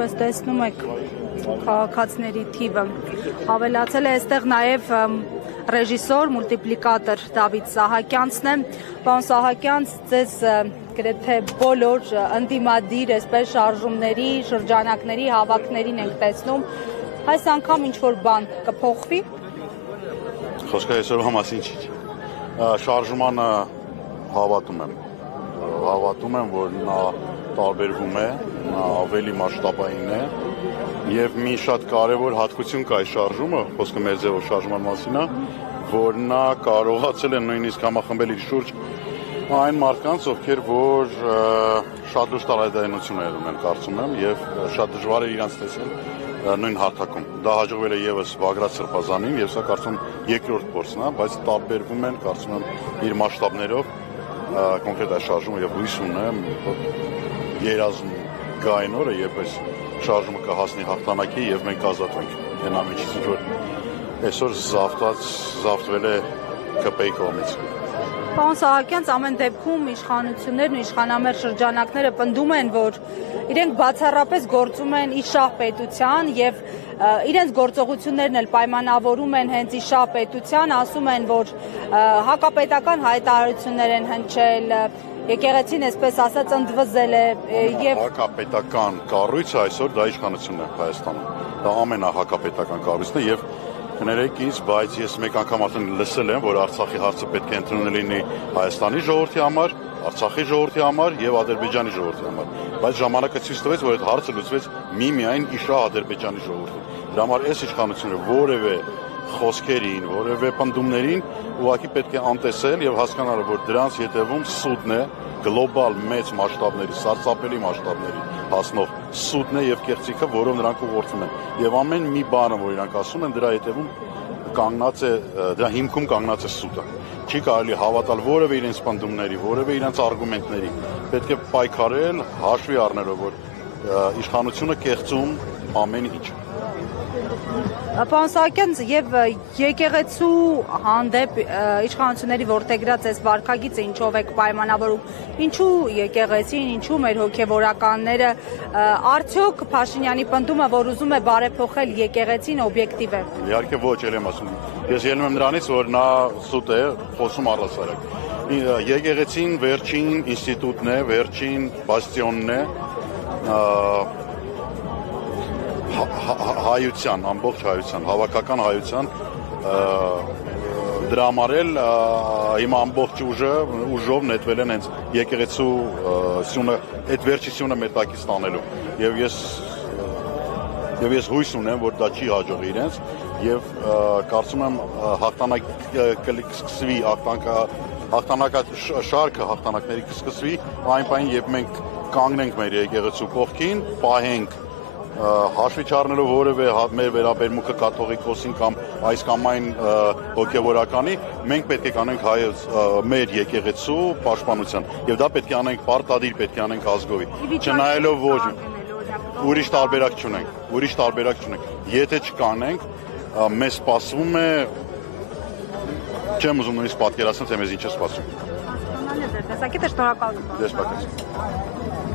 ինչպես տեսնում եք, քաղաքացիների թիվը ավելացել է, այստեղ նաև ռեժիսոր, մուլտիպլիկատոր Դավիթ Սահակյանցն է։ Պարոն Սահակյանց, ձեզ գրեթե բոլոր ընդդիմադիր այսպես շարժումների, շրջանակների, հավաքներին ենք տեսնում։ Այս անգամ ինչ-որ բան կփոխվի։ Խոսքը այսօրվա մասին չի։ Շարժմանը հավատում եմ, որ նա տարբերվում է, նա ավելի մասշտաբային է եւ մի շատ կարեւոր հատկություն կա այս շարժումը, խոսքը մեր ձևով շարժման մասին է, որ նա կարողացել է նույնիսկ համախմբել իր շուրջ այն մարդկանց, ովքեր որ շատ լուրջ տարաձայնություններ ունեն, կարծում եմ, եւ շատ դժվար է իրանց տեսնել նույն հարթակում։ Դա հաջողվել է եւս Բագրատ Սրբազանին, եւ սա կարծում երկրորդ փորձն է, բայց տարբերվում են, կարծում եմ, իր մասշտաբներով կոնկրետ այս շարժումը եւ հույս ունեմ, երազում գային օրը, երբ այս շարժումը կհասնի հաղթանակի եւ մենք կազատվենք այն ամենից, որ այսօր զավթվել է ԿՊ-ի կողմից։ Պարոն Սահակյանց, ամեն դեպքում իշխանություններն ու իշխանամերձ շրջանակները պնդում են, որ իրենք բացառապես գործում են իշահ պետության եւ իրենց գործողություններն էլ պայմանավորում են հենց իշահ պետության, ասում են, որ հակապետական հայտարարություններ են հնչել, եկեղեցին այսպես ասած ընդվզել է եւ հակապետական կառույցը այսօր դա իշխանությունն է Հայաստանում։ Դա ամենահակապետական կառույցն է եւ Կներեք ինձ, բայց ես մեկ անգամ արդեն լսել եմ, որ Արցախի հարցը պետք է ընդունել լինի Հայաստանի ժողովրդի համար, Արցախի ժողովրդի համար եւ Ադրբեջանի ժողովրդի համար։ Բայց ժամանակը ցույց տվեց, որ այդ հարցը լուծվեց միմիայն իշահ Ադրբեջանի ժողովրդին։ Դրա համար այս իշխանությունը որևէ խոսքերին, որևէ պնդումներին ուղղակի պետք է անտեսել եւ հասկանալ, որ դրանց հետևում սուտն է, գլոբալ մեծ մասշտաբների, սարսափելի մասշտաբների հասնող սուտն է եւ կեղծիքը, որով նրանք ուղղորդվում են։ Եվ ամեն մի բանը, որ իրանք ասում են, դրա հետևում կանգնած է, դրա հիմքում կանգնած է սուտը։ Չի կարելի հավատալ որևէ իրենց պնդումների, որևէ իրենց արգումենտների։ Պետք է պայքարել հաշվի առնելով, որ իշխանությունը կեղծում ամեն ինչ։ Պարոն Սահակյանց, եւ եկեղեցու հանդեպ իշխանությունների որդեգրած այս վարքագիծը ինչով եք պայմանավորում, ինչու եկեղեցին, ինչու մեր հոգեվորականները, արդյոք Փաշինյանի պնդումը, որ ուզում է բարեփոխել եկեղեցին, օբյեկտիվ է։ Իհարկե ոչ, էլ եմ ասում։ Ես ելնում եմ նրանից, որ նա սուտ է, խոսում առասարակ։ Եկեղեցին վերջին ինստիտուտն է, վերջին բաստիոնն է հայության, ամբողջ հայության, հավաքական հայության դրա համար էլ հիմա ամբողջ ուժով նետվել են հենց եկեղեցու սյունը, այդ վերջի սյունը մետակից տանելու եւ ես հույս ունեմ, որ դա չի հաջողի իրենց եւ կարծում եմ հաղթանակ կսկսվի, շարքը հաղթանակների կսկսվի այն պահին, երբ մենք կանգնենք մեր եկեղեցու կողքին, պահենք հաշվի չառնելով որևէ մեր վերաբերմունքը կաթողիկոսին կամ այս կամ այն հոգևորականի, մենք պետք է կանենք մեր եկեղեցու պաշտպանության եւ դա պետք է անենք պարտադիր, պետք է անենք ազգովի, չնայելով ոչ ուրիշ տարբերակ չունենք, եթե չկանենք, մեզ սպասվում է, չեմ ուզում նույնիսկ պատկերացնել, թե մեզ ինչ է սպասում։ Տեսակետը շնորհակալություն։ Դե սպասեմ։